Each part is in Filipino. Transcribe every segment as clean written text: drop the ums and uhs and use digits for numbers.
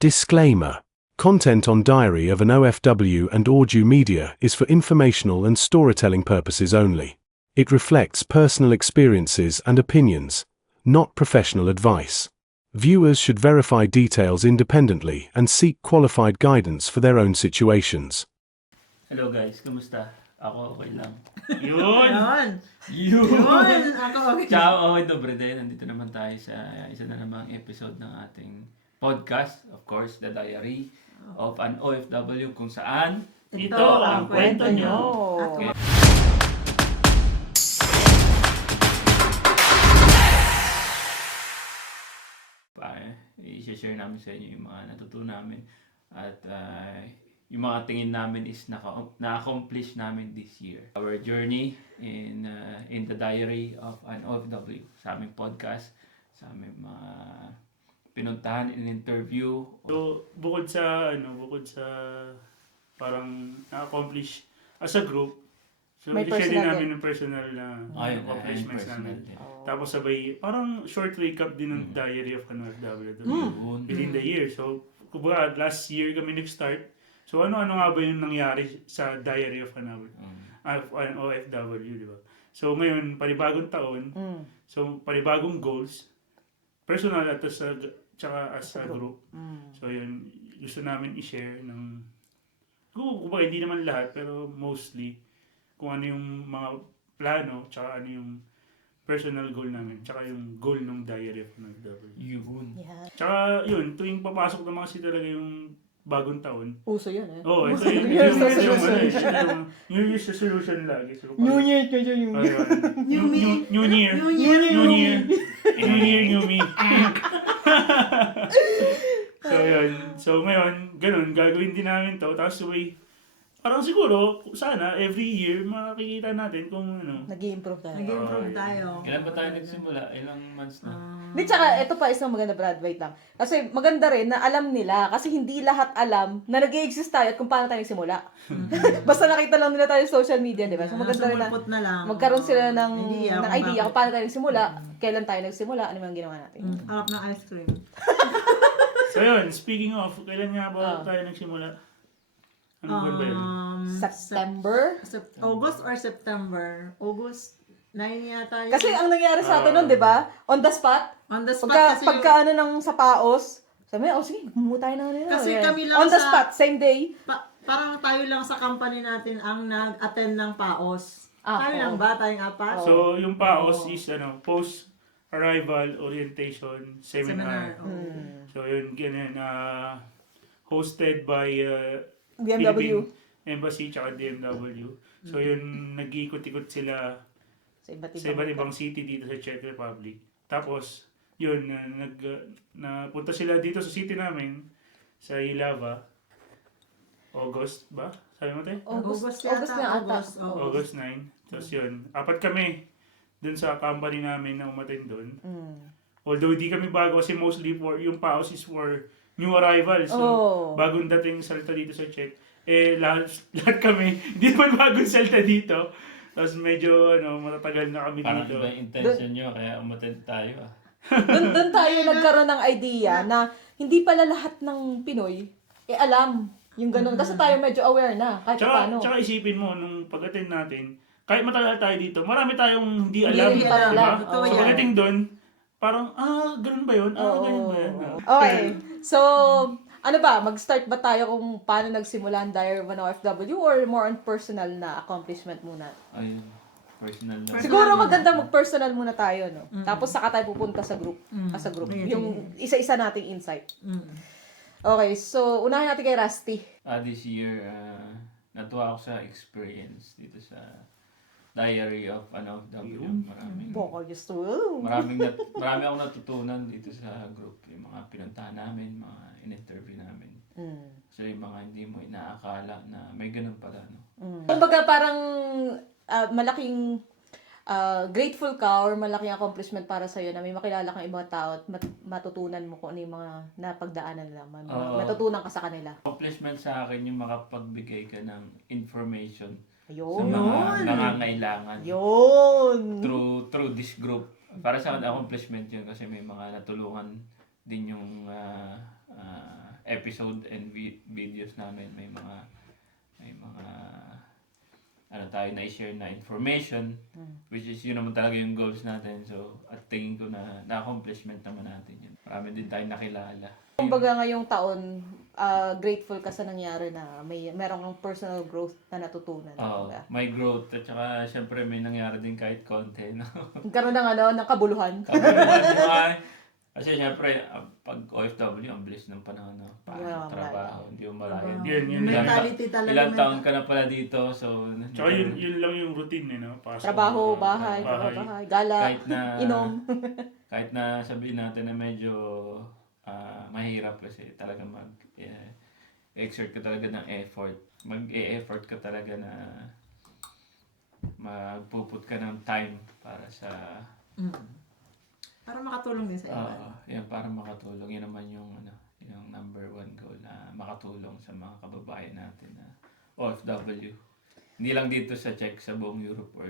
Disclaimer. Content on Diary of an OFW and Audio Media is for informational and storytelling purposes only. It reflects personal experiences and opinions, not professional advice. Viewers should verify details independently and seek qualified guidance for their own situations. Hello guys, kamusta? Ako okay lang. Yun! Yun! Yun! Ako okay. Ciao, okay dobre din. Nandito naman tayo sa isa na namang episode ng ating podcast. Of course, The Diary of an OFW kung saan Ito ang kwento nyo. Okay. I-share namin sa inyo yung mga natutunan namin at yung mga tingin namin is na-accomplish namin this year. Our journey in the diary of an OFW sa aming podcast, sa aming mga pinuntahan in interview. So, bukod sa parang na-accomplish as a group, so May i-share din personal namin ng personal na Ayun, accomplishments personal namin. din. Tapos sabay, parang short recap din ng diary of an OFW Yun. within the year. So, kumbaga, last year kami nag-start. So, ano-ano nga ba yung nangyari sa diary of an OFW, di ba? So, ngayon, panibagong taon. So, panibagong goals. Personal at tsaka as a group. So, yun, gusto namin i-share ng, kumbaga, hindi naman lahat, pero mostly, kung ano yung mga plano, tsaka ano yung personal goal namin, tsaka yung goal ng diary of an OFW. Yun. Yeah. Tsaka, yun, tuwing papasok naman kasi talaga yung bagong taon. Uso yun eh. Oo, ito yung New Year's resolution. New Year's resolution lagi. So, New Year, New Year. New me. New Year. New Year, New Year. New Year, New me. So, yun. So, ngayon, ganun, gagawin din namin to. Tapos, parang siguro, sana, every year, makikita natin kung ano. Nag-i-improve tayo. Nag-i-improve tayo. Kailan ba tayo nagsimula? Ilang months na? Hindi, tsaka ito pa isang maganda, Brad, wait lang. Kasi maganda rin na alam nila, kasi hindi lahat alam na nag-i-exist tayo at kung paano tayo nagsimula. Basta nakita lang nila tayo sa social media, di ba? So maganda rin na lang. magkaroon sila ng Idea idea kung paano tayo nagsimula, kailan tayo nagsimula, ano yung ginawa natin. Harap ng ice cream. So, yun. Speaking of, kailan nga ba tayo nagsimula? Ano buwan ba yun? September? August or September? August 9 yata yun. Kasi ang nangyari sa atin nun, di ba? On the spot. On the spot kasi Pagka ano ng sa paos, sabi, sige, gumawa tayo ng ano. Kasi Ayan. kami lang on the sa- spot, same day. parang tayo lang sa company natin ang nag-attend ng PAOS. Tayo oo. lang ba? Tayong apat? So, yung PAOS is post-arrival orientation seminar. So, yun, ganyan, hosted by BMW. Philippine Embassy tsaka DMW. So, yun, nag-iikot-ikot sila Sa iba't sa iba't ibang city dito sa Czech Republic. Tapos, yun, napunta sila dito sa city namin, sa Ilava. August ba? Sabi mo tayo? August yata, na ata. August. August 9. Tapos yun, apat kami dun sa company namin na umattend dun. Although di kami bago kasi mostly yung PAOS is for new arrivals. So, bagong dating salita dito sa Czech. Lahat kami, hindi naman bagong salita dito. Tapos medyo matatagal na kami Parang dito. iba yung intention nyo, kaya umattend tayo ah. Doon tayo nagkaroon ng idea na hindi pala lahat ng Pinoy alam yung ganun. Kasi tayo medyo aware na kahit paano. Tsaka isipin mo, nung pag-attend natin, kahit matagal tayo dito, marami tayong hindi alam. Hindi pa diba? alam. Totoo So yan. pagdating doon, parang, ganun ba yun? Ganun ba yun? Okay. So, ano ba? Mag-start ba tayo kung paano nagsimula ang Diary of an OFW or more on personal na accomplishment muna? Ayun. Personal na. Siguro maganda mag-personal muna tayo, no? Tapos saka tayo pupunta sa group. As a group. Yung isa-isa nating insight. Okay, so unahin natin kay Rusty. This year, natuwa ako sa experience dito sa Diary of an OFW. Baka gusto. Marami akong natutunan dito sa group. Yung mga pinuntahan namin, mga in-interview namin. So yung mga hindi mo inaakala na may ganun pala, no? Kumbaga parang malaking grateful ka or malaking accomplishment para sa'yo na may makilala kang ibang tao at matutunan mo kung ano yung mga napagdaanan nila. Matutunan ka sa kanila. Accomplishment sa akin yung makapagbigay ka ng information sa Ayun. mga nangangailangan Yun. through this group. Para sa akin, accomplishment yun kasi may mga natulungan din yung episode and videos namin, may mga ano tayo na i-share na information, which is yun naman talaga yung goals natin. So, at tingin ko na na-accomplishment naman natin yun. Marami din tayong nakilala. Kumbaga ngayong taon, grateful ka sa nangyari na meron kang personal growth na natutunan. Oo, Diba? may growth at saka syempre may nangyari din kahit konti, no? Nagkaroon ng kabuluhan. Kasi syempre, pag OFW, ang bilis ng panahon, no? Paano Yeah, trabaho, hindi mo malayan. Yun. Mentality talaga. Ilang taon ka na pala dito, so... Tsaka yun lang yung routine, no? Pasok, Trabaho, bahay, gala, Kahit na... inom. Kahit na sabihin natin na medyo mahirap kasi talaga exert ka talaga ng effort. Mag-e-effort ka talaga na magpuput ka ng time para sa... Para makatulong din sa iba. yan, para makatulong. Yan naman yung number one goal na makatulong sa mga kababayan natin na OFW. Hindi lang dito sa Czech, sa buong Europe or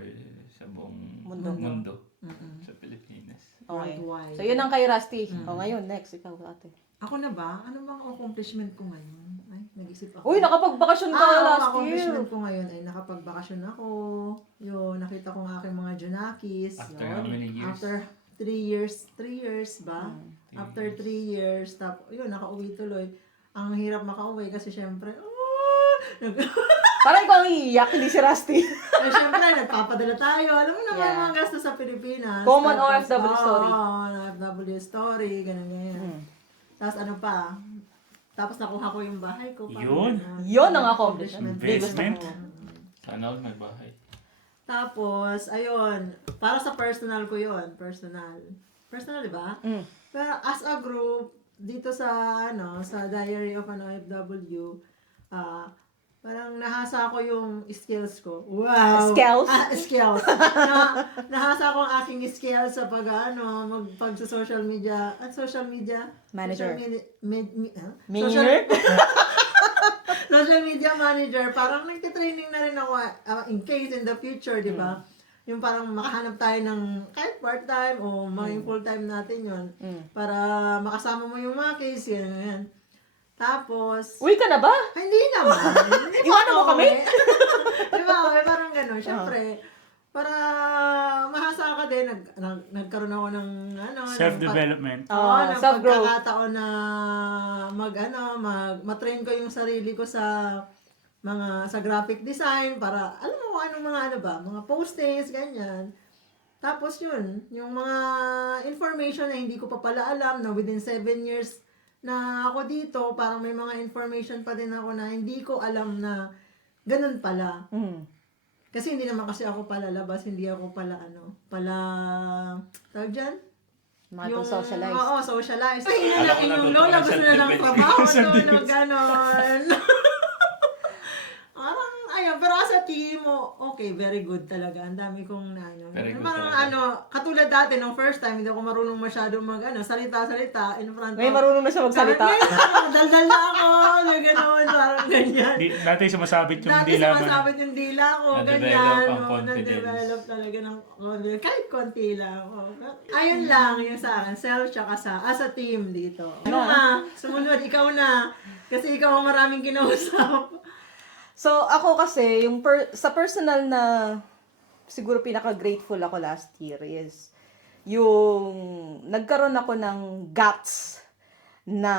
sa buong mundo sa Pilipinas. Okay. Worldwide. So, yun ang kay Rusty. O, ngayon, next, ikaw, ate. Ako na ba? Ano bang accomplishment ko ngayon? Ay, nag-isip ako. Uy, nakapagbakasyon ka ang last year. accomplishment ko ngayon ay nakapagbakasyon ako. Yun, nakita ko ng aking mga Junakis. After how many years? After 3 years. 3 years ba? After 3 years. Yun, nakauwi tuloy. Ang hirap makauwi kasi syempre, Parang ikaw ang iiyak, hindi si Rusty. syempre, nagpapadala tayo. Alam mo naman Yeah. mga gasto sa Pilipinas. Common Tapos, OFW story. Oo, OFW story, ganyan. Tapos ano pa? Tapos nakuha ko yung bahay ko. Yun. Yun ang accomplishment. Investment. Sana all may bahay. Tapos, ayun, para sa personal ko yun. Personal, di ba? Pero as a group, dito sa, sa Diary of an OFW, parang nahasa ko yung skills ko. Wow! Skills? Skills. Nahasa ko ang aking skills sa pag sa social media. Social media? Manager. Social, social media manager. Parang nagtitraining na rin ako in case in the future, di ba? Yung parang makahanap tayo ng kahit part-time o maging full-time natin yon para makasama mo yung mga case, yan. Tapos, Uy ka na ba? ay, hindi naman. Iwanan mo kami? Di ba? Parang gano'n. Siyempre, para mahasa ka din, nagkaroon ako ng Self-development. ng self-growth. pagkakataon na matrain ko yung sarili ko sa graphic design para, alam mo kung anong mga postings, ganyan. Tapos yun, yung mga information na hindi ko pa pala alam na within 7 years na ako dito, parang may mga information pa din ako na hindi ko alam na ganun pala. Kasi hindi naman kasi ako palalabas, hindi ako pala tawag dyan? Mga socialize. Oo, socialize. Ay, nalaki yung lola, gusto na ng trabaho doon, ganon. Parang, ayun, pero as a team, okay, very good talaga. Ang dami kong Very good parang talaga. katulad dati, nung first time, hindi ako marunong masyadong salita-salita in front Ngayon marunong na siya magsalita. Daldal na ako, na gano'n, parang ganyan. Dati sumasabit yung Dati dila mo. sumasabit yung dila ko, Na-develop ganyan. ang confidence. Na-develop talaga ng confidence. Kahit konti lang. Ayun lang yung sa akin, self tsaka as a team dito. Sumunod, ikaw na. Kasi ikaw ang maraming kinausap. So, ako kasi, sa personal na siguro pinaka-grateful ako last year is yung nagkaroon ako ng guts na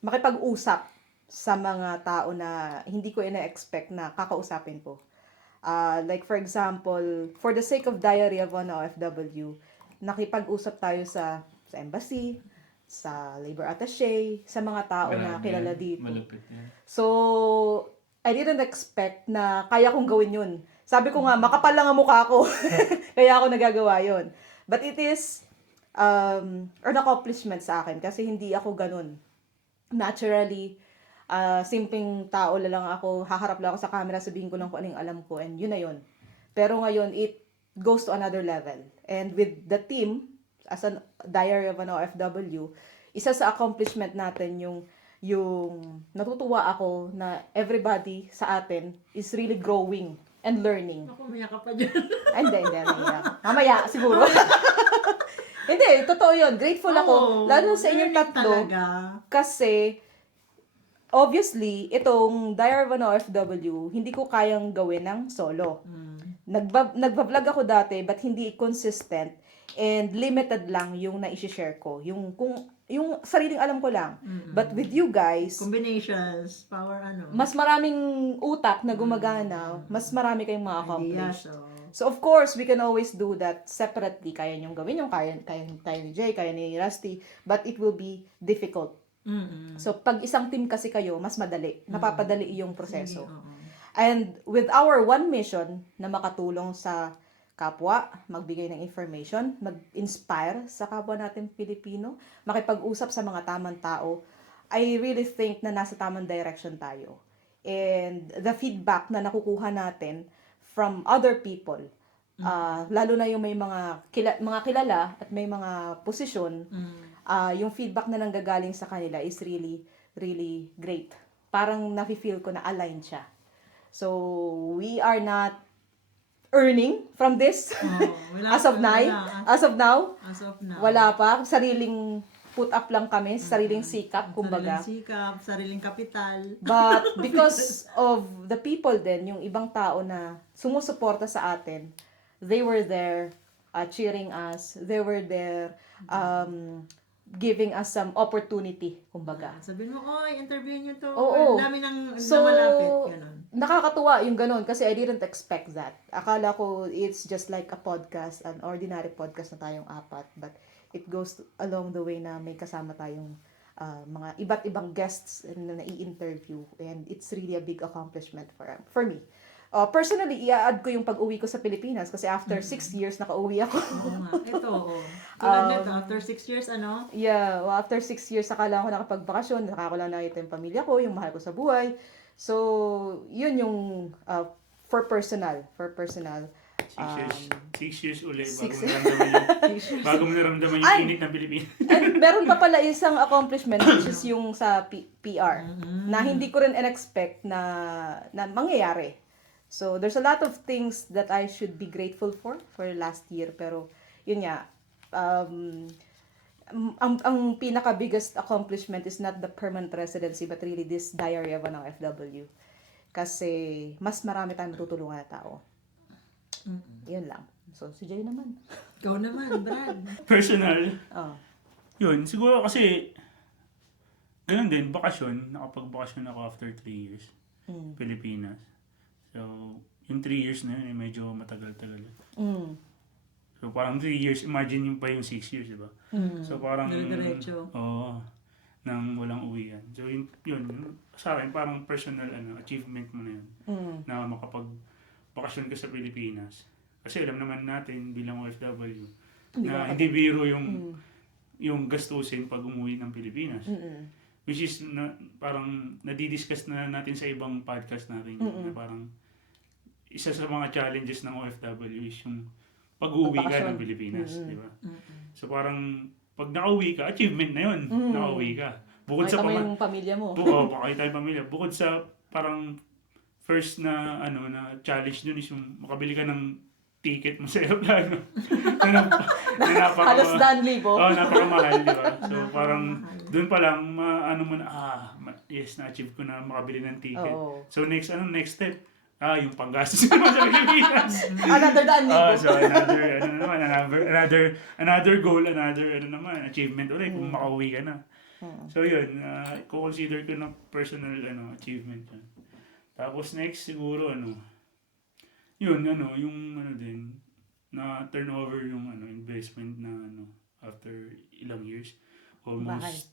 makipag-usap sa mga tao na hindi ko ina-expect na kakausapin ko. Like for example, for the sake of Diary of an OFW, nakipag-usap tayo sa embassy, sa labor attaché, sa mga tao na Grabe kilala yan. dito. Malupit yan. So, I didn't expect na kaya kong gawin yun. Sabi ko nga, makapal lang ang mukha ko. Kaya ako nagagawa yun. But it is an accomplishment sa akin kasi hindi ako ganun. Naturally, simpleng tao lang ako, haharap lang ako sa camera, sabihin ko lang kung anong alam ko, and yun na yun. Pero ngayon, it goes to another level. And with the team, as a Diary of an OFW, isa sa accomplishment natin yung natutuwa ako na everybody sa atin is really growing and learning. Ako, umiyak ka pa dyan. Ay, hindi. Mamaya, siguro. Hindi, totoo yun. Grateful ako. Oo, Lalo sa inyong learning tatlo. Talaga. Kasi, obviously, itong Diary of an OFW, hindi ko kayang gawin ng solo. Nagba-vlog ako dati, but hindi consistent and limited lang yung na-share ko. Yung sariling alam ko lang. But with you guys, Combinations, power ano. mas maraming utak na gumagana, mas marami kayong ma-accomplish. Ideas, So of course, we can always do that separately. Kaya niyong gawin yung kaya ni Jay, kaya ni Rusty, but it will be difficult. So pag isang team kasi kayo, mas madali. Napapadali yung proseso. And with our one mission na makatulong sa kapwa, magbigay ng information, mag-inspire sa kapwa natin Pilipino, makipag-usap sa mga tamang tao, I really think na nasa tamang direction tayo. And the feedback na nakukuha natin from other people, lalo na yung may mga kilala at may mga posisyon, yung feedback na nanggagaling sa kanila is really, really great. Parang nafe-feel ko na aligned siya. So, we are not earning from this as of now. As of now, wala pa. Sariling put up lang kami, sariling sikap, kumbaga. Sariling sikap, sariling kapital. But because of the people din, yung ibang tao na sumusuporta sa atin, they were there cheering us. They were there giving us some opportunity, kumbaga. Sabihin mo, oy, interview nyo to. Oo. Ang dami nang So, malapit. Ganun. nakakatuwa yung ganun kasi I didn't expect that. Akala ko it's just like a podcast, an ordinary podcast na tayong apat. But it goes along the way na may kasama tayong mga iba't ibang guests na nai-interview. And it's really a big accomplishment for me. Personally, i-add ko yung pag-uwi ko sa Pilipinas kasi after 6 years nakauwi ako. Oo nga. Ito, oo. Tulad nito, after 6 years, ano? Yeah, well, after 6 years, saka lang ako nakapagbakasyon, saka ko lang nakita yung pamilya ko, yung mahal ko sa buhay. So, yun yung for personal. 6 years ulit six- bago mo naramdaman yung init ng Pilipinas. And meron pa pala isang accomplishment which is yung sa PR na hindi ko rin in-expect na mangyayari. So, there's a lot of things that I should be grateful for last year. Pero, yun nga, ang pinaka-biggest accomplishment is not the permanent residency but really this Diary of an OFW. Kasi, mas marami tayong matutulungan na tao. Yun lang. So, si Jay naman. Ikaw naman, Brad. Personal, Oh. yun, siguro kasi, ganun din, bakasyon, nakapagbakasyon ako after 3 years, Pilipinas. So, yung 3 years na yun, medyo matagal-tagal. So, parang 3 years, imagine yung pa yung 6 years, di ba? So, parang, Dire-diretso. oo, nang walang uwian. So, yun, sa akin, parang personal achievement mo na yun, na makapagbakasyon ka sa Pilipinas. Kasi alam naman natin, bilang OFW, na hindi biro yung gastusin pag umuwi ng Pilipinas. Which is, parang nadidiscuss na natin sa ibang podcast natin. Na parang, isa sa mga challenges ng OFW is yung pag-uwi ka ng Pilipinas. Di ba? So parang, pag nakauwi ka, achievement na yun. Nakauwi ka. Bukod Makita mo yung pamilya mo. pakita yung pamilya. Bukod sa parang first na challenge dun is yung makabili ka ng ticket mo sa aeroplano. Halos $1,000. Napakamahal, di ba? So parang dun pa lang yes, na-achieve ko na makabili ng ticket. Oo. So next step? Yung panggastos naman sa Pilipinas. Another $1,000. So another goal, another achievement ulit kung makauwi ka na. So yun, consider ko na personal achievement yun. Tapos next siguro yung din na turnover yung investment na after ilang years, almost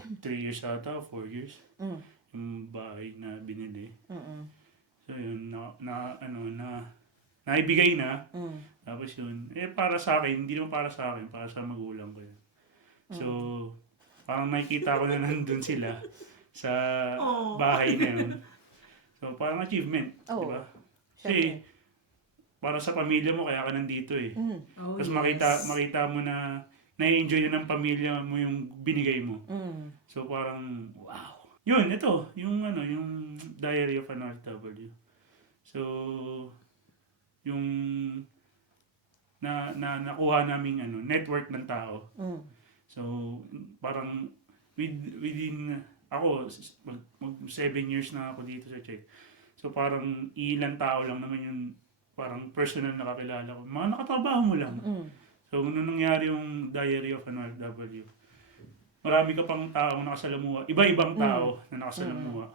3 years ata, 4 years. Yung bahay na binili. So yun naibigay na. Tapos yun, para sa akin, hindi naman para sa akin, para sa magulang ko yun. So parang nakikita ko na nandun sila sa bahay na yun. So parang achievement, di ba? Kasi para sa pamilya mo kaya ka nandito eh. Tapos makita mo na nai-enjoy na ng pamilya mo yung binigay mo. So parang wow. Yun, ito, yung Diary of an OFW. So yung na nakuha naming network ng tao. Mm. So parang within ako mag 7 years na ako dito sa Czech. So parang ilang tao lang naman yung parang personal na kakilala ko. Mga nakatrabaho mo lang. Mm. So nung nangyari yung Diary of an OFW, marami ka pang taong nakasalamuha. Iba-ibang tao na nakasalamuha.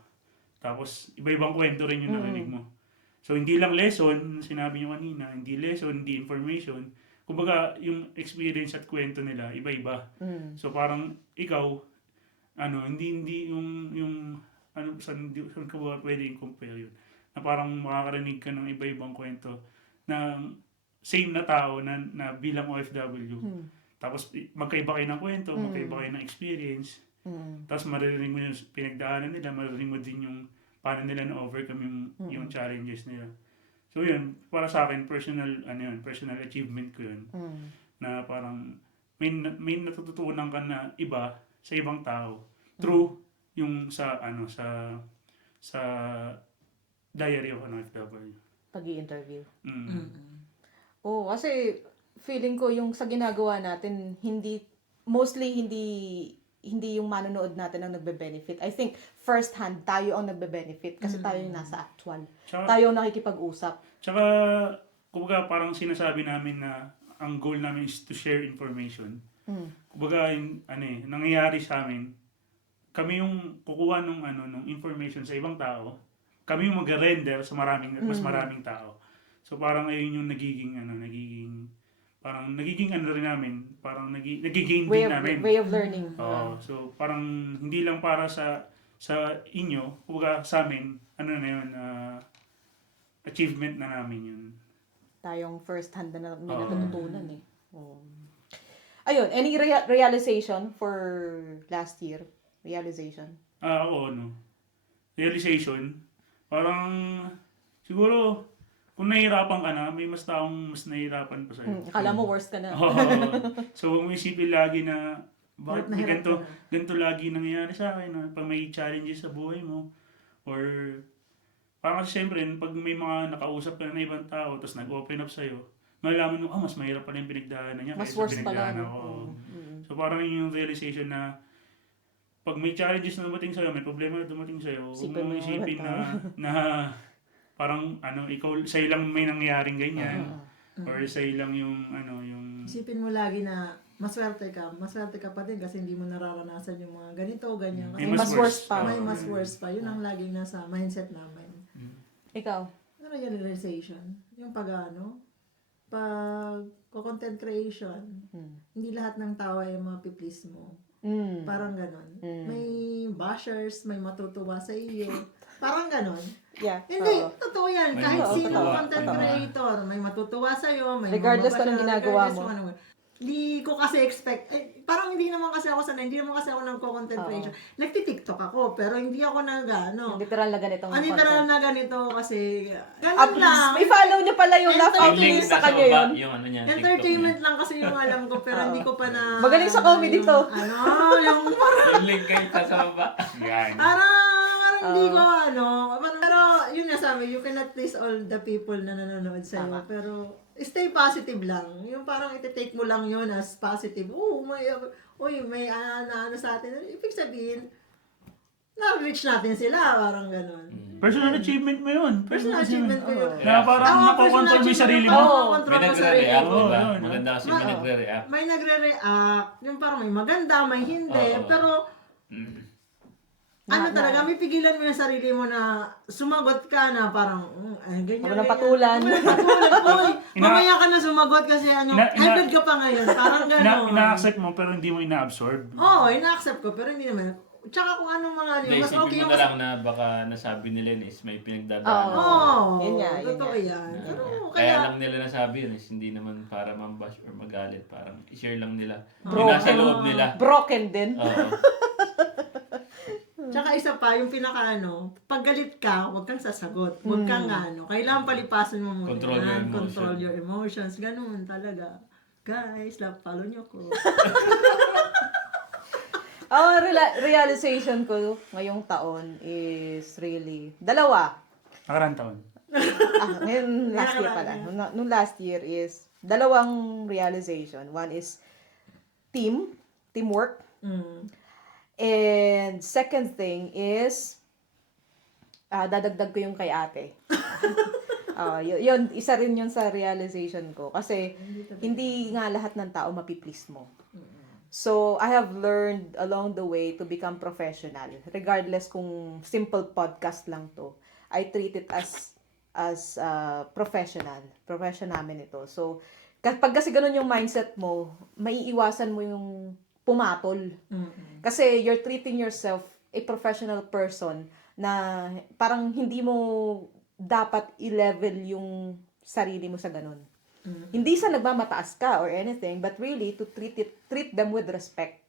Tapos iba-ibang kwento rin yung narinig mo. So hindi lang lesson, sinabi nyo kanina, hindi lesson, hindi information. Kumbaga yung experience at kwento nila iba-iba. Mm. So parang ikaw hindi yung saan ka ba pwede i-compare yun? Na parang makakarinig ka ng iba-ibang kwento ng same na tao na bilang OFW. Tapos magkaiba kayo ng kwento, magkaiba kayo ng experience. Tapos maririnig mo yung pinagdaanan nila, maririnig mo din yung paano nila na-overcome yung challenges nila. So yun, para sa akin, personal achievement ko yun. Na parang may natututunan ka na iba sa ibang tao through yung sa Diary of an OFW. Pag-i-interview. Mm-mm. Kasi feeling ko yung sa ginagawa natin, mostly hindi yung manonood natin ang nagbe-benefit. I think first hand tayo ang nagbe-benefit kasi tayo yung nasa actual. Tayo ang nakikipag-usap. Tsaka, kumbaga parang sinasabi namin na ang goal namin is to share information. Kumbaga, nangyayari sa amin, kami yung kukuha nung information sa ibang tao, kami yung mag-render sa mas maraming tao. So parang ayun yung nagiging rin namin, parang nagigain din namin. Way of learning. So parang hindi lang para sa inyo, kumbaga sa amin, achievement na namin yun. Tayong first hand na may natututunan eh. Ayun, any realization for last year? Realization? Realization, parang siguro kung nahihirapan ka na, may mas taong mas nahihirapan pa sa'yo. Akala mo worst ka na. So, huwag mo isipin lagi na bakit Hirap na ganito lagi nangyayari sa akin, pag may challenges sa buhay mo, or parang kasi siyempre, pag may mga nakausap ka na ibang tao, tapos nag-open up sa'yo, malalaman mo, mas mahirap pala yung pinagdaanan niya Mas kaysa worse pala. pinagdaanan ko. So, parang yung realization na pag may challenges na dumating sa'yo, may problema na dumating sa'yo, huwag mo isipin na parang sa'yo lang may nangyayaring ganyan. Or sa'yo lang yung Isipin mo lagi na maswerte ka pa din kasi hindi mo nararanasan yung mga ganito, ganyan. Kasi May mas worse pa. may mas worse pa. Yun ang laging nasa mindset namin. Ikaw? Realization. Yung pag content creation. Hindi lahat ng tao ay mapiplease mo. Parang ganon. May bashers, may matutuwa sa iyo. Parang ganon. Yeah. Hindi, totoo yan. May Kahit matutuwa. sino content creator, may matutuwa sa'yo, may Regardless kung anong ginagawa mo. Hindi ko kasi expect, parang hindi naman kasi ako sanay, hindi naman kasi ako nagko-content creation. Nagti-TikTok ako, pero hindi ako Literal na ganitong literal na ganito kasi, ganun lang. I-follow niyo pala yung Ah, na-follow sa kanya yun. Yung niya, Entertainment lang kasi yung alam ko, pero hindi ko pa na... Magaling sa comedy to. Yung Yung link kayo sa baba. yan. parang hindi ko pero yun nga sabi, you cannot please all the people na nanonood sa'yo, pero stay positive lang. Yung parang iti-take mo lang yun as positive. May sa atin. Ibig sabihin, na-reach natin sila, parang gano'n. Personal achievement mo yun. Personal achievement ko yun. Na parang nakokontrol mo yung sarili mo. Control May mo sarili nagre-react, mo. diba? Oo, Maganda kasi may nagre-react. May nagre-react. Yung parang may maganda, may hindi. Oo. Pero, talaga, may pigilan mo yung sarili mo na sumagot ka na parang, ganyan. Huwag mo nang patulan. Uy, mamaya ka na sumagot kasi hybrid ka pa ngayon. Parang gano'n. Ina-accept mo pero hindi mo ina-absorb. Oo, ina-accept ko, pero hindi naman. Tsaka kung anong mga mas Naisipin okay mo yung... na lang na baka nasabi nila yun is may pinagdadaanan. Oo, Yun nga, yun totoo nga. yan. Pero Kaya kaya, lang nila nasabi yun is hindi naman para mambash or magalit. Parang i-share lang nila. Bro. Yung nasa loob nila. Broken din. Oo. tsaka isa pa, yung pinaka pag galit ka, huwag kang sasagot. Huwag kang kailangan palipasan mo muna. Control your emotion. Control your emotions. Ganun talaga. Guys, follow nyo ko. Ang realization ko ngayong taon is really, dalawa. Nakarang taon. Ngayon last year pala. Nung last year is, Dalawang realization. One is teamwork. And second thing is, dadagdag ko yung kay ate. Yun, isa rin yun sa realization ko. Kasi, hindi nga lahat ng tao mapiplease mo. So, I have learned along the way to become professional. Regardless kung simple podcast lang to. I treat it as professional. Profession namin ito. So, kapag kasi ganun yung mindset mo, maiiwasan mo yung pumatol. Kasi you're treating yourself a professional person na parang hindi mo dapat i-level yung sarili mo sa ganun. Hindi sa nagmamataas ka or anything, but really to treat them with respect.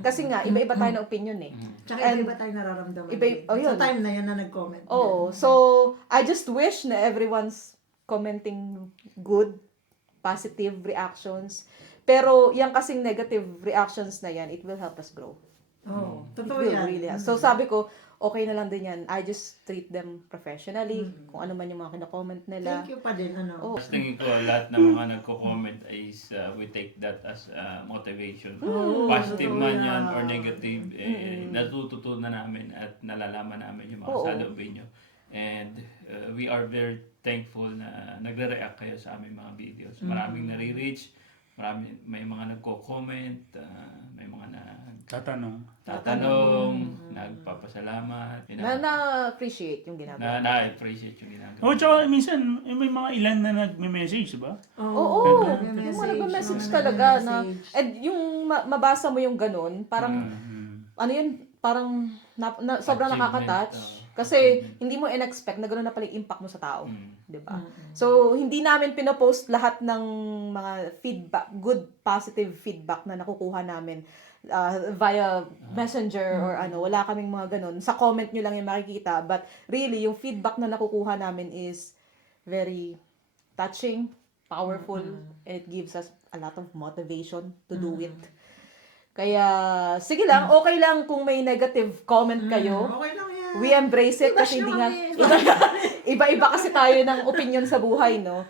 Kasi nga, iba-iba tayo ng opinion eh. Tsaka iba-iba tayo nararamdaman. Yun. Sa time na yan na nag-comment. So, I just wish na everyone's commenting good, positive reactions. Pero, yung kasing negative reactions na yan, it will help us grow. Totoo It will yan. really help. So, sabi ko, okay na lang din yan. I just treat them professionally. Kung ano man yung mga kino-comment nila. Thank you pa din, ano. Mas tingin ko lahat ng mga nagko-comment is we take that as motivation. Positive man yan or negative, natututunan namin at nalalaman namin yung mga salubin nyo. And we are very thankful na nagre-react kayo sa aming mga videos. Maraming nare-reach, may mga nagko-comment, may mga tatanong, nagpapasalamat, Na-appreciate yung ginagawa. na-appreciate yung ginagawa. Tsaka minsan, may mga ilan na nagme-message, ba? Oo, Nagme-message, yung mga nagme-message mga talaga na, nagme-message. and yung mabasa mo yung ganun, parang, ano yun, parang sobrang Achievement, nakaka-touch. Kasi hindi mo in-expect na gano'n na pala yung impact mo sa tao. 'Di ba? So, hindi namin pinopost lahat ng mga feedback, good, positive feedback na nakukuha namin via messenger or ano. Wala kaming mga ganun. Sa comment nyo lang yung makikita. But really, yung feedback na nakukuha namin is very touching, powerful, and it gives us a lot of motivation to do it. Kaya, sige lang, okay lang kung may negative comment kayo. Okay lang yan. We embrace it kasi hindi nga, iba-iba kasi tayo ng opinion sa buhay, no?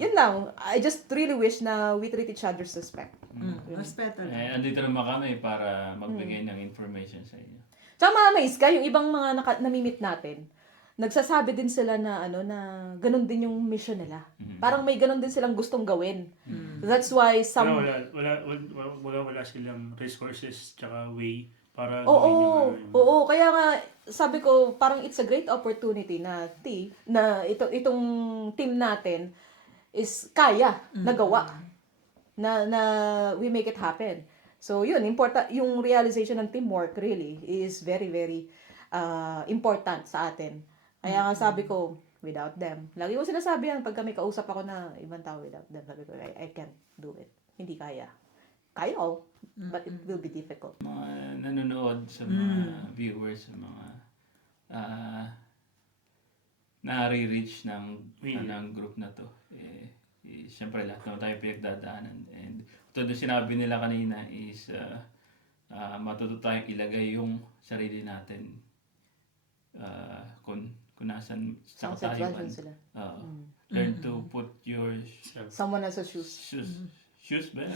Yun lang, I just really wish na we treat each other's respect. Respect. Andito naman kami para magbigay ng information sa inyo. Tsaka ma-amaze ka, yung ibang mga namimit natin, nagsasabi din sila na na ganun din yung mission nila. Parang may ganun din silang gustong gawin. That's why some... Wala silang resources tsaka way para Oo, kaya nga sabi ko parang it's a great opportunity na itong team natin is kaya nagawa na we make it happen. So yun, important yung realization ng teamwork really is very very important sa atin. Kaya nga sabi ko, without them, lagi ko sinasabi yan pag kami kausap ako na ibang tao, without them, sabi ko, I can't do it. Hindi kaya. Kaya ko, but it will be difficult. Mga nanonood, sa mga viewers, sa mga nare-reach ng group na to. Siyempre lahat naman tayo pinagdadaanan. And ito doon sinabi nila kanina is matuto tayong ilagay yung sarili natin kung nasan sa katayuan. Learn to put your Someone else's shoes. Shoes ba?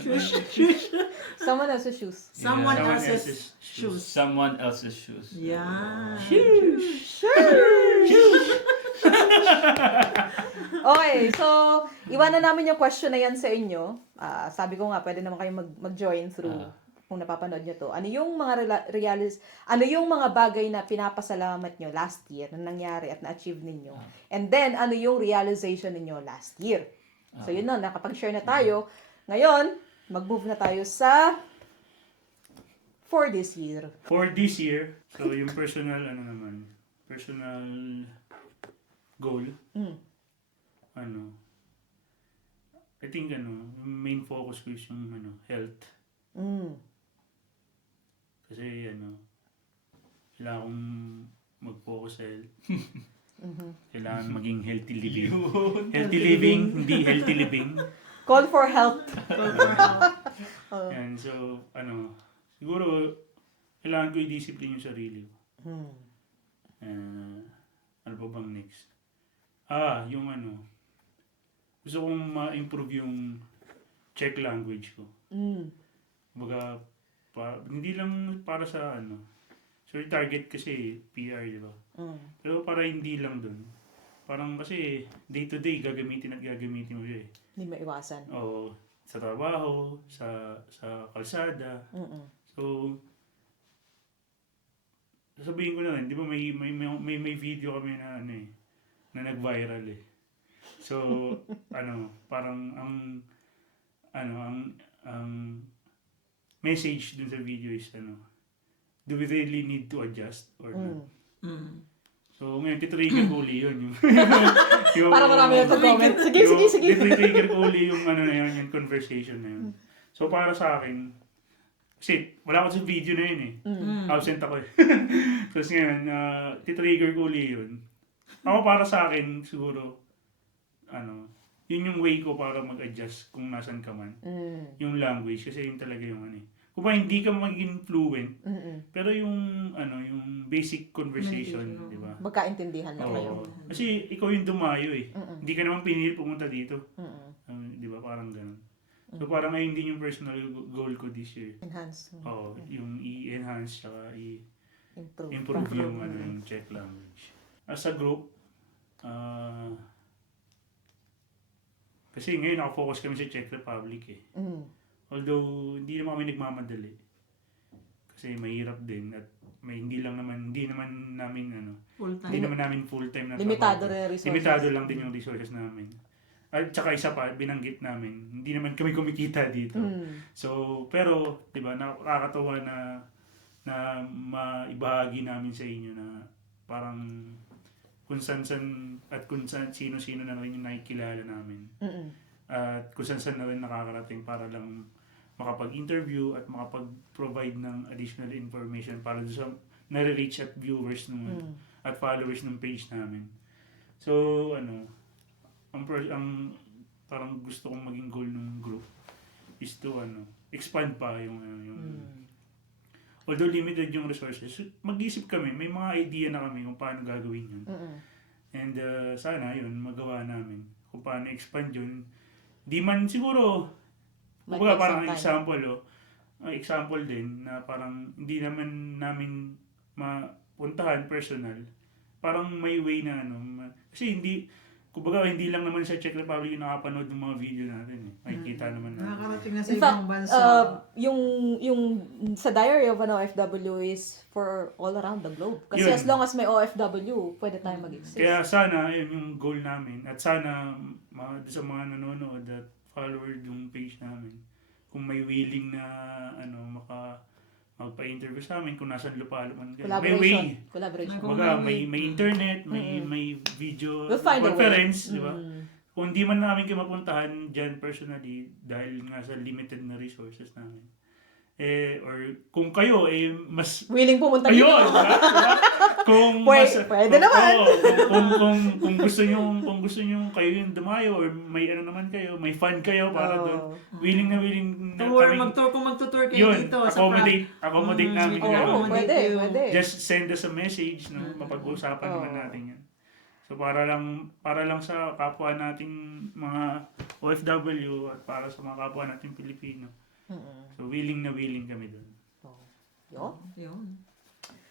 Someone else's shoes. Someone else's shoes. Someone else's shoes. Yeah. Okay, so iwanan namin yung question na yan sa inyo. Sabi ko nga, pwede naman kayong mag-join through kung napapanood nyo to. Ano yung mga ano yung mga bagay na pinapasalamat nyo last year na nangyari at na-achieve ninyo? And then, ano yung realization ninyo last year? So yun na, nakapag-share na tayo. Ngayon, mag-move na tayo sa for this year. For this year, so yung personal goal, I think yung main focus ko is yung health. Kasi kailangan kong mag-focus sa health. Kailangan maging healthy living. Healthy living, hindi healthy living. Call for help. And so, siguro, kailangan ko i-discipline yung sarili ko. Ano pa bang next? Yung gusto kong ma-improve yung Czech language ko. Kumbaga, hindi lang para sa ano. So, yung target kasi PR, di ba? Pero para hindi lang dun. Parang kasi day to day gagamitin mo siya eh. Hindi maiwasan. Oo, sa trabaho, sa kalsada. So, sasabihin ko na rin, di ba may video kami na ano eh, na nag-viral eh. So, parang ang message dun sa video is do we really need to adjust or not? So, ngayon, titrigger ko uli yun. Yung, Para marami na comment. Sige. Titrigger ko uli yung yung conversation na yun. So, para sa akin, kasi wala ako sa video na yun eh. Absent ako eh. Tapos ngayon, titrigger ko uli yun. Ako para sa akin, siguro, yun yung way ko para mag-adjust kung nasan ka man. Yung language, kasi yun talaga yung Kung ba hindi ka maging fluent, pero yung basic conversation, di ba? Magkaintindihan lang kayo. Kasi ikaw yung dumayo eh. Hindi ka naman pinili pumunta dito. Di ba? Parang ganun. So parang ayun din yung personal goal ko this year. Enhance. Yung i-enhance saka Improve. improve yung Czech language. As a group, kasi ngayon nakafocus kami sa Czech Republic eh. Although hindi naman kami nagmamadali. Kasi mahirap din at hindi naman namin hindi naman namin full-time na Limitado trabaho. rin yung resources. Limitado lang din yung resources namin. At saka isa pa, binanggit namin, hindi naman kami kumikita dito. So, pero, di ba, nakakatawa na maibahagi namin sa inyo na parang kung saan at kung sino-sino na rin yung nakikilala namin. At kung saan na rin nakakarating para lang makapag-interview at makapag-provide ng additional information para sa nare-reach at viewers at followers ng page namin. So, ang parang gusto kong maging goal ng group is to expand pa yung although limited yung resources, mag-isip kami, may mga idea na kami kung paano gagawin yun. And sana yun, magawa namin kung paano expand yun. Di man siguro, kumbaga parang example din na parang hindi naman namin mapuntahan personal. Parang may way na kasi hindi lang naman sa Czech Republic yung nakapanood ng mga video natin eh. Makikita naman natin. Nakakarating na sa In fact, ibang bansa. yung sa Diary of an OFW is for all around the globe. Kasi Yun. as long as may OFW, pwede tayo mag-exist. Kaya sana, yun yung goal namin. At sana, sa mga nanonood at follower yung page namin, kung may willing na magpa-interview sa amin, kung nasan lupalo man kayo. May way. Collaboration. Kumbaga, may internet, may video We'll find a conference, di ba? Kung di man namin kayo mapuntahan dyan personally, dahil nga sa limited na resources namin, or kung kayo mas Willing pumunta ayun, dito. diba? Kung Pwede naman. Kung gusto niyo kayo yung dumayo or may naman kayo, may fund kayo para doon. Willing na Kung magtutour kayo yun, dito. accommodate namin Oo, yan. pwede. Just send us a message, mapag-uusapan naman natin yan. So para lang sa kapwa nating mga OFW at para sa mga kapwa nating Pilipino. So willing kami doon. Yun.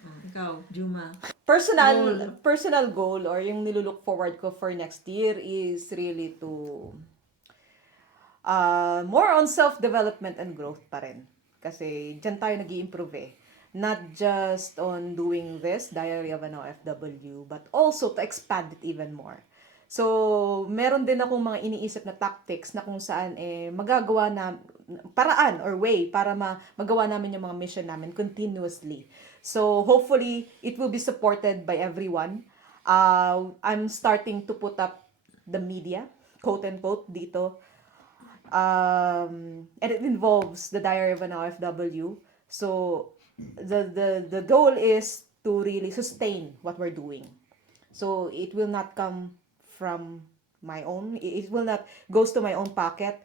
Ikaw, Juma. Personal goal or yung nilulook forward ko for next year is really to more on self-development and growth pa rin. Kasi dyan tayo nag-i-improve eh. Not just on doing this, Diary of an OFW, but also to expand it even more. So, meron din akong mga iniisip na tactics na kung saan magagawa na paraan or way para magawa namin yung mga mission namin continuously. So, hopefully, it will be supported by everyone. I'm starting to put up the media, quote and quote, dito. And it involves the Diary of an OFW. So, the goal is to really sustain what we're doing. So, it will not come from my own. It will not goes to my own pocket.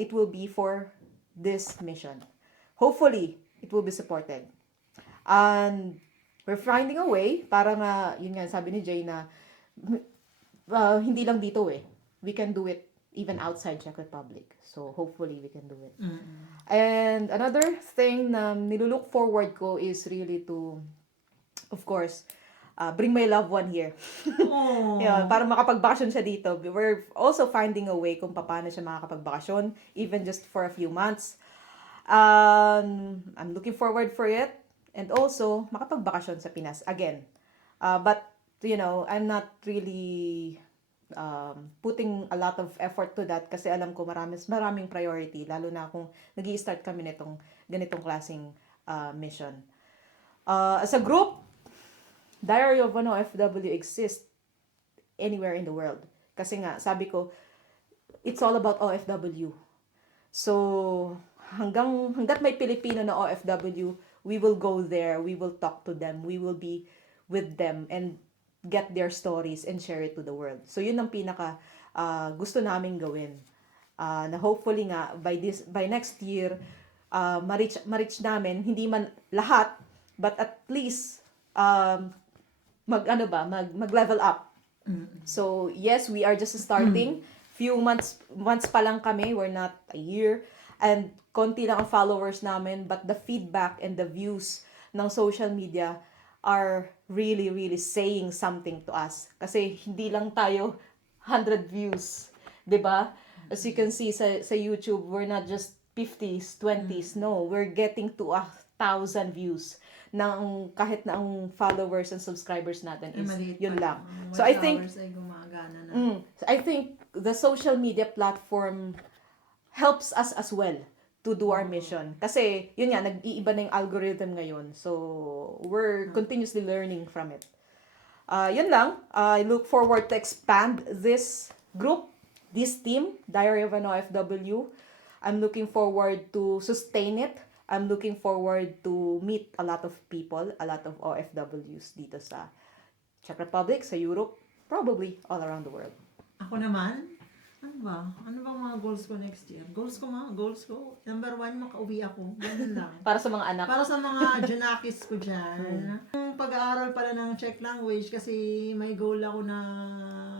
It will be for this mission. Hopefully, it will be supported. And we're finding a way para nga, yun nga, sabi ni Jay na hindi lang dito eh. we can do it even outside Czech Republic. So hopefully we can do it. Mm-mm. And another thing na nilulook forward ko is really to, of course, bring my loved one here. Oh. Yeah, para makapagbakasyon siya dito. We're also finding a way kung paano siya makakapagbakasyon, even just for a few months. I'm looking forward for it. And also, makapagbakasyon sa Pinas again. But, I'm not really putting a lot of effort to that kasi alam ko maraming priority, lalo na kung nag-i-start kami nitong ganitong klaseng mission. As a group, Diary of an OFW exists anywhere in the world. Kasi nga, sabi ko, it's all about OFW. So, hanggat may Pilipino na OFW, we will go there, we will talk to them, we will be with them and get their stories and share it to the world. So, yun ang pinaka gusto naming gawin. Na hopefully nga, by next year, ma-reach namin, hindi man lahat, but at least, mag-level up. So, yes, we are just starting. Few months pa lang kami, we're not a year. And konti lang ang followers namin, but the feedback and the views ng social media are really, really saying something to us. Kasi hindi lang tayo 100 views. 'Di ba? As you can see sa YouTube, we're not just 50s, 20s. No, we're getting to 1,000 views ng kahit na ang followers and subscribers natin is Maliit yun pa. lang. Watch So I think hours ay gumagana na. So I think the social media platform helps us as well to do our mission. Kasi, yun nga, nag-iiba na yung algorithm ngayon. So, we're continuously learning from it. Yun lang. I look forward to expand this group, this team, Diary of an OFW. I'm looking forward to sustain it. I'm looking forward to meet a lot of people, a lot of OFWs dito sa Czech Republic, sa Europe, probably all around the world. Ako naman, ano ba? Ano bang mga goals ko next year? Goals ko, number 1, makauwi ako. Ganun lang. Para sa mga anak. Para sa mga Junakis ko dyan. Yung pag-aaral pala ng Czech language kasi may goal ako na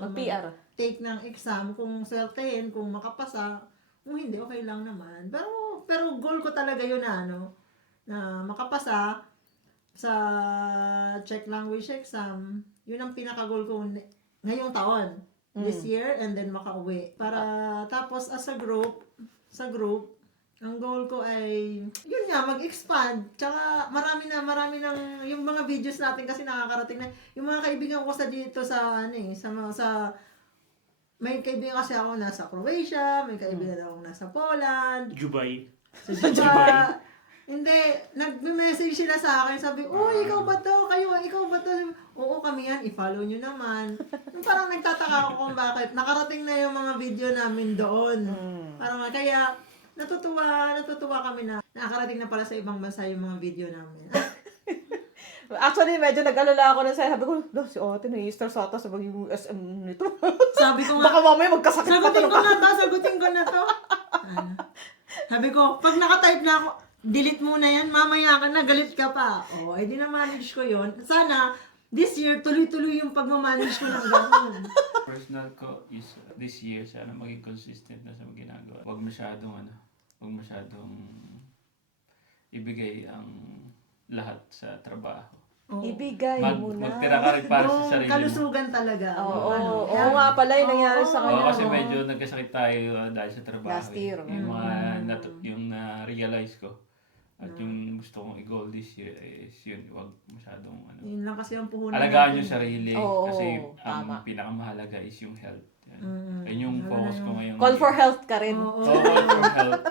Mag-PR. take ng exam. Kung swertehin, kung makapasa. Kung hindi, okay lang naman. Pero goal ko talaga yun na makapasa sa Czech language exam. Yun ang pinaka-goal ko ngayong taon. This year, and then makauwi. Tapos as a group, ang goal ko ay, yun nga, mag-expand. Tsaka marami ng, yung mga videos natin kasi nakakarating na, yung mga kaibigan ko may kaibigan kasi ako nasa Croatia, may kaibigan ako nasa Poland, Dubai. sa Dubai. Hindi, nag-message sila sa akin, sabi, uy, ikaw ba to? Ikaw ba to? Oo, kami yan, i-follow nyo naman. Yung parang nagtataka ako kung bakit. Nakarating na yung mga video namin doon. Parang kaya, natutuwa kami na nakarating na pala sa ibang bansa yung mga video namin. Actually, medyo nag-alala ako na sabi ko, si Ote, na-i-stress ata sa maging SM nito. Sabi ko nga, Baka mamaya magkasakit pa sagutin ko na to. Sabi ko, pag nakatype na ako, delete muna yan, mamaya ka na, galit ka pa. Di na-manage ko yon. Sana, this year, tuloy-tuloy yung pagmamanage ko ng gano'n. Personal ko is this year, sana maging consistent na sa mga ginagawa. Huwag masyadong ibigay ang lahat sa trabaho. Ibigay mo na. Magtira ka rin para sa sarili mo. Kalusugan talaga. Oo nga pala yung nangyari sa kanya. Oo, kasi medyo nagkasakit tayo dahil sa trabaho. Last year. Yung na-realize ko. At yung gusto kong i-goal this year is yun, huwag masyadong Yun lang kasi ang puhunan alagaan yung sarili. Oo, kasi tama. ang pinakamahalaga is yung health. Yan yung focus ko ngayon. Call for health ka rin. Oo. Call for health.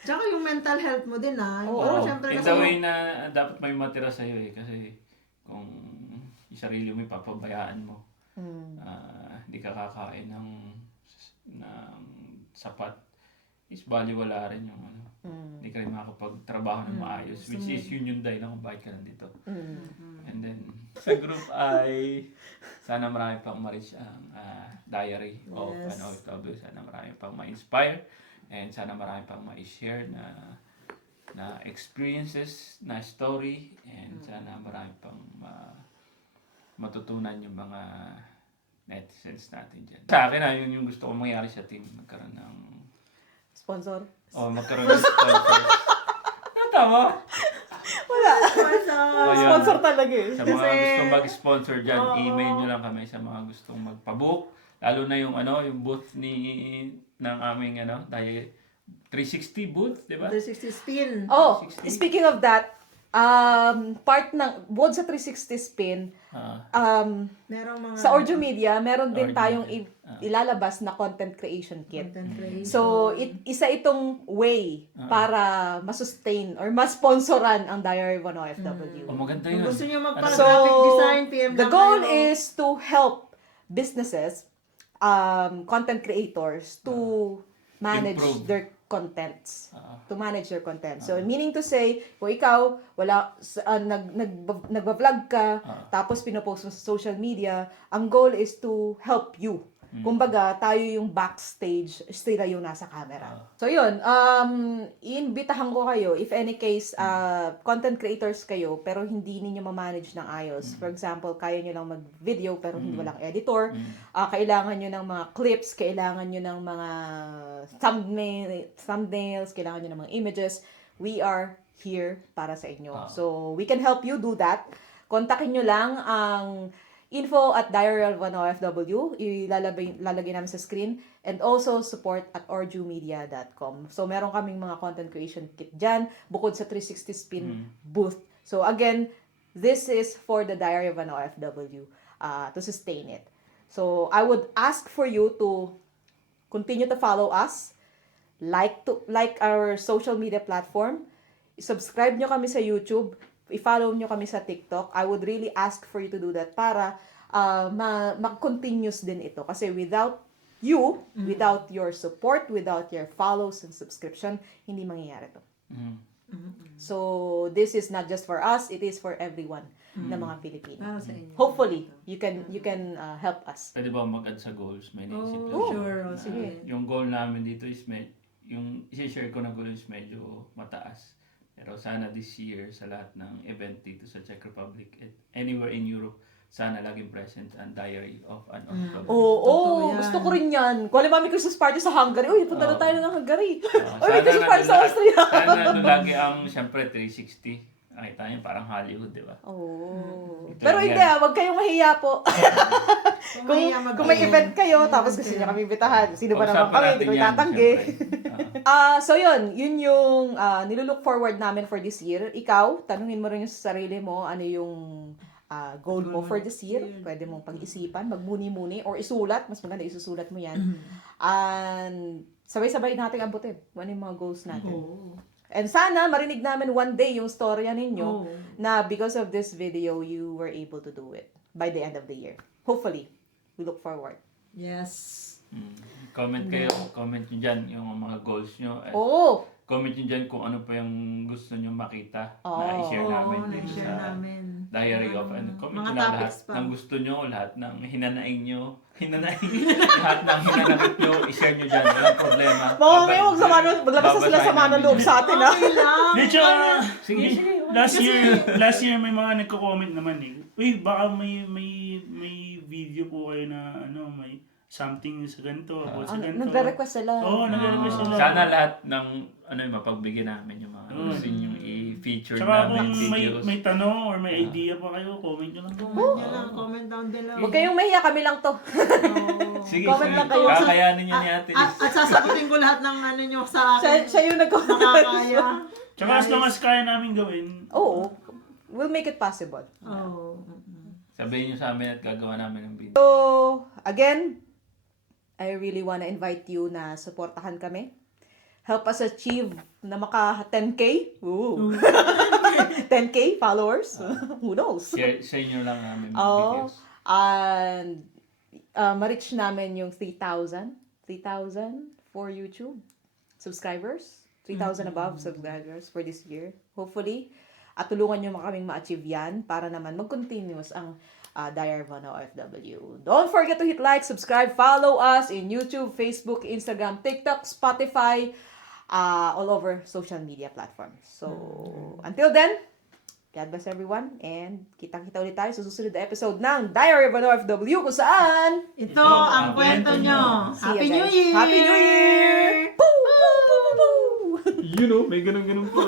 Tsaka yung mental health mo din Oo. Siyempre In kasi the way na dapat may matira sa'yo kasi kung yung sarili mo ipapabayaan mo, hindi ka kakain ng sapat, is baliwala rin yung hindi ka rin makakapagtrabaho ng maayos, which is yun yung dahilan kung bakit ka nandito. And then, sa group ay sana marami pang ma-reach ang diary of an OFW. Sana marami pang ma-inspire and sana marami pang ma-share na experiences, na story, and sana marami pang matutunan yung mga netizens natin dyan. Sa akin, yun yung gusto ko mangyari sa team. Magkaroon ng... Sponsor? magkaroon ng sponsors. Tama. Wala. Ayun. Sponsor talaga eh. Sa mga Kasi- gustong mag-sponsor dyan, Oo. email nyo lang kami sa mga gustong magpabook. Lalo na yung yung booth ng aming dahil 360 booth, di ba? 360 spin. Oh, 360. speaking of that, part ng, bukod sa 360 spin, Merong mga sa Orjo Media, meron din Orjo tayong Media. ilalabas na content creation kit. content creation. So, isa itong way para masustain or ma-sponsoran ang Diary of an OFW. Maganda Kung yun. gusto niyo Ano? magpa-graphic design, PM the lang goal kayo. is to help businesses, content creators to manage Improve. their contents. Ah. To manage their content. So, meaning to say, kung ikaw, nagba-vlog ka, tapos pinopost mo sa social media, ang goal is to help you. Kumbaga, tayo yung backstage, sila yung nasa camera. So, yun. Iimbitahan ko kayo, if any case, content creators kayo, pero hindi ninyo ma-manage ng ayos. For example, kaya nyo lang mag-video, pero hindi walang editor. Kailangan nyo ng mga clips, kailangan nyo ng mga thumbnails, kailangan nyo ng mga images. We are here para sa inyo. So, we can help you do that. Kontakin nyo lang ang info@diaryofanofw, ilalagay namin sa screen, and also support@orjumedia.com. So, meron kaming mga content creation kit dyan, bukod sa 360 spin booth. So, again, this is for the Diary of an OFW, to sustain it. So, I would ask for you to continue to follow us, like our social media platform, subscribe nyo kami sa YouTube, i-follow nyo kami sa TikTok. I would really ask for you to do that para ma-continuous din ito. Kasi without you, without your support, without your follows and subscription, hindi mangyayari to. So, this is not just for us, it is for everyone na mga Pilipino. Para sa inyo. Hopefully, you can help us. Pwede ba mag-add sa goals? May naisip lang Oh, siya. sure. Oh, sige. Yung goal namin dito is yung i-share ko na goal is medyo mataas. Pero sana this year sa lahat ng event dito sa Czech Republic and anywhere in Europe, sana laging present ang Diary of an OFW. Oo, yan. gusto ko rin yan. Kung alam may Christmas party sa Hungary, uy, punta na tayo ng Hungary. Uy, may Sana Christmas party sa nandun Austria. Sana nandun lagi ang, syempre, 360. Nakita niyo, parang Hollywood, di ba? Oh. Ito Pero lang hindi yan. wag kayong mahiya po. kung, mahiya kung may event kayo, tapos gusto niyo kami imbitahan, sino ba naman kami, hindi ko itatanggi. So yun yung nilulook forward namin for this year. Ikaw, tanungin mo rin yung sa sarili mo, ano yung goal mo for this year. Pwede mong pag-isipan, magmuni-muni, or isulat. Mas maganda isusulat mo yan. And sabay-sabay natin abutin. Ano yung mga goals natin. And sana marinig namin one day yung storya ninyo na because of this video, you were able to do it by the end of the year. Hopefully. We look forward. Yes. Comment kayo, comment nyo dyan yung mga goals nyo. At Oo! comment nyo dyan kung ano pa yung gusto nyo makita na i-share namin Oo, dito na-share sa namin. Diary of comment mga nyo lang lahat topics pa. ng gusto nyo, lahat ng hinanaing nyo, lahat ng hinanakit nyo, i-share nyo dyan, walang problema. Mamaya maglabas na sila sa mana loob sa atin, ha? Okay lang. Di, tsaka, Sige, sige. last year may mga nagko-comment naman eh. Uy, baka may video po kayo na may something sa ganito, about sa ganito. Nagre-request sila. Oo, nagre-request sila. Sana lahat ng mapagbigyan namin yung mga gusto nyo i-feature Tsaka namin kung videos. may tanong or may idea pa kayo, comment nyo lang. Comment nyo lang, comment down below. Huwag kayong mahiya, kami lang to. Sige, comment sige. lang kayo. Kakayanin nyo ni ate. At sasagutin ko lahat ng nyo sa akin. Siya yung Nakakaya. Tsaka as long as kaya namin gawin. Oo. We'll make it possible. Oh. Sabihin nyo sa amin at gagawa namin ng video. So, again, I really wanna invite you na supportahan kami. Help us achieve na maka 10K. Ooh. 10K followers. Who knows? Share nyo lang namin mga Oo. videos. And ma-reach namin yung 3,000 for YouTube subscribers. 3,000 above subscribers for this year. Hopefully, at tulungan nyo kaming ma-achieve yan para naman mag-continuous ang Diary of an OFW. Don't forget to hit like, subscribe, follow us in YouTube, Facebook, Instagram, TikTok, Spotify, all over social media platforms. So, until then, God bless everyone. And kitang-kita ulit tayo sa susunod na episode ng Diary of an OFW kung saan Ito ang kwento nyo. See you Happy New guys. Year! Happy New Year! Poo! Poo! Poo! Poo! Poo! You know, may ganun-ganun po.